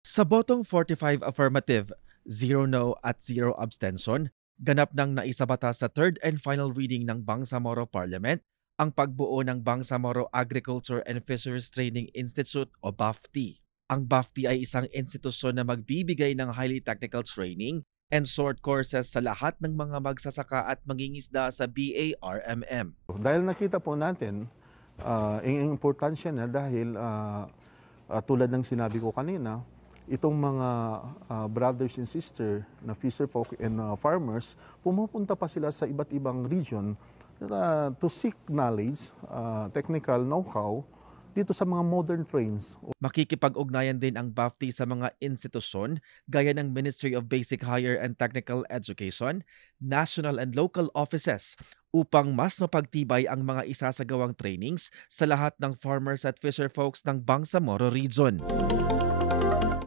Sa botong 45 affirmative, 0 no at 0 abstention, ganap nang naisabata sa third and final reading ng Bangsamoro Parliament ang pagbuo ng Bangsamoro Agriculture and Fisheries Training Institute o BAFTI. Ang BAFTI ay isang institusyon na magbibigay ng highly technical training and short courses sa lahat ng mga magsasaka at mangingisda sa BARMM. Dahil nakita po natin ang importansya na dahil tulad ng sinabi ko kanina, itong mga brothers and sister na fisherfolk and farmers, pumupunta pa sila sa iba't ibang region to seek knowledge, technical know-how dito sa mga modern trains. Makikipag-ugnayan din ang BAFTI sa mga institusyon gaya ng Ministry of Basic Higher and Technical Education, national and local offices upang mas mapagtibay ang mga isasagawang trainings sa lahat ng farmers at fisherfolks ng Bangsamoro Region.